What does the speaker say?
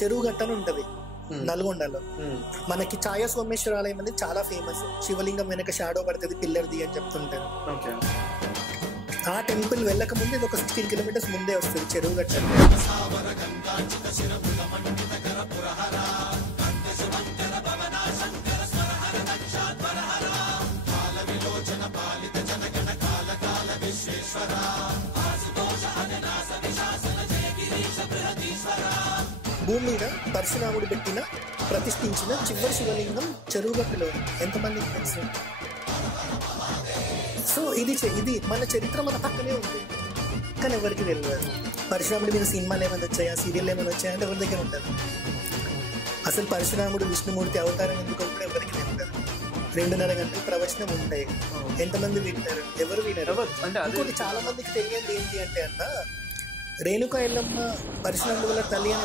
చెరువు గట్ట అని ఉంటది నల్గొండలో. మనకి ఛాయ సోమేశ్వర ఆలయం అనేది చాలా ఫేమస్. శివలింగం వెనక షాడో పడుతుంది పిల్లర్ది అని చెప్తుంటారు. ఆ టెంపుల్ వెళ్ళక ముందు ఇది ఒక 16 కిలోమీటర్స్ ముందే వస్తుంది చెరువు గట్ట. భూమి మీద పరశురాముడు ప్రతిష్ఠించిన చివరి శివలింగం చెరువుగట్టులో ఎంతమందికి తెలుసు? సో ఇది మన చరిత్ర మన పక్కనే ఉంది, కానీ ఎవరికి తెలియదు. పరశురాముడి మీద సినిమాలు ఏమైనా వచ్చాయా, సీరియల్ ఏమైనా వచ్చాయా అంటే ఎవరి దగ్గర ఉంటుంది. అసలు పరశురాముడు విష్ణుమూర్తి అవతారం ఎందుకు కూడా ఎవరికి తెలియదు. 2.5 గంటలు ప్రవచనం ఉంటాయి, ఎంతమంది వింటారు? ఎవరు వినరు. ఇంకోటి చాలా మందికి తెలియదు ఏంటి అంటే రేణుకా ఎల్లమ్మ పరశురాముడు వాళ్ళ తల్లి అని